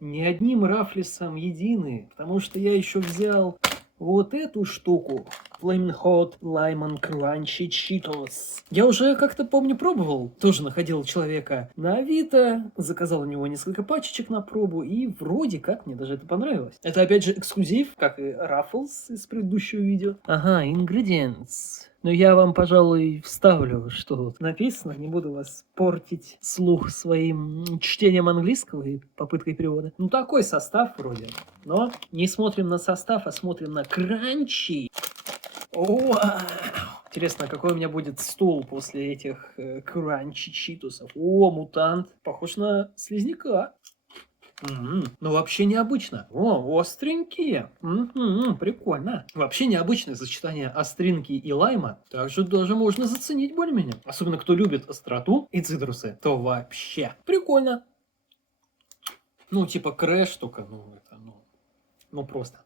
не одним рафлесом едины, потому что я еще взял вот эту штуку. Flamin' Hot Lemon Crunchy Cheetos. Я уже как-то, помню, пробовал. Тоже находил человека на Авито, заказал у него несколько пачечек на пробу, и вроде как мне даже это понравилось. Это, опять же, эксклюзив, как и Ruffles из предыдущего видео. Ага, ingredients. Но я вам, пожалуй, вставлю, что тут написано. Не буду вас портить слух своим чтением английского и попыткой перевода. Ну, такой состав вроде. Но не смотрим на состав, а смотрим на кранчи. Вау! Интересно, какой у меня будет стул после этих кранчи читусов. О, мутант. Похож на слизняка. Ну, вообще необычно. О, остренькие. Прикольно. Вообще необычное сочетание остринки и лайма. Также даже можно заценить более-менее. Особенно, кто любит остроту и цитрусы, то вообще прикольно. Ну, типа крэш, только, ну, это, ну просто.